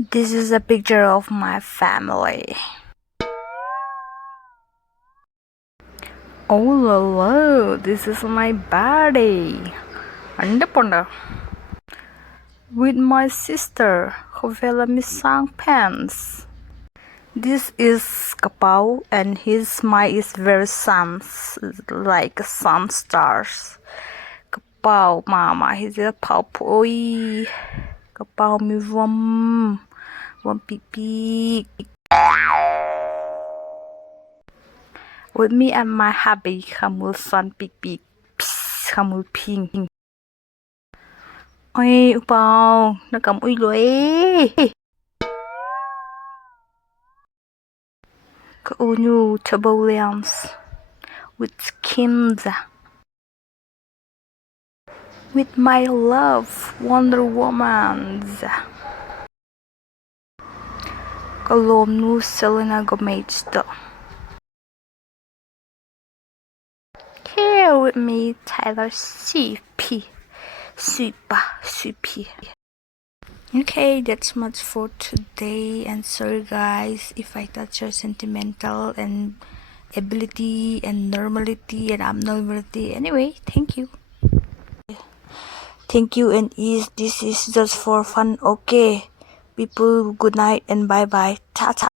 This is a picture of my family. Oh lolo, this is my birthday. Andapanda. With my sister, who fell me sang pants. This is Kapau, and his smile is very sun, like sun stars. Kapau, mama, he's a pau poi. Kapau mi vom pee. With me and my hubby, Hamul Son Pig, Hamul Ping. Ôi, Upao, nó cầm uy lưỡi. Có unyu turbulence with skins. With my love, Wonder Woman. Có lồm nu Selena Gomez đó. Here with me, Tyler CP. Super. Okay, that's much for today, and sorry guys if I touch your sentimental and ability and normality and abnormality. Anyway, thank you, and this is just for fun. Okay, people, good night and bye bye. Ta ta.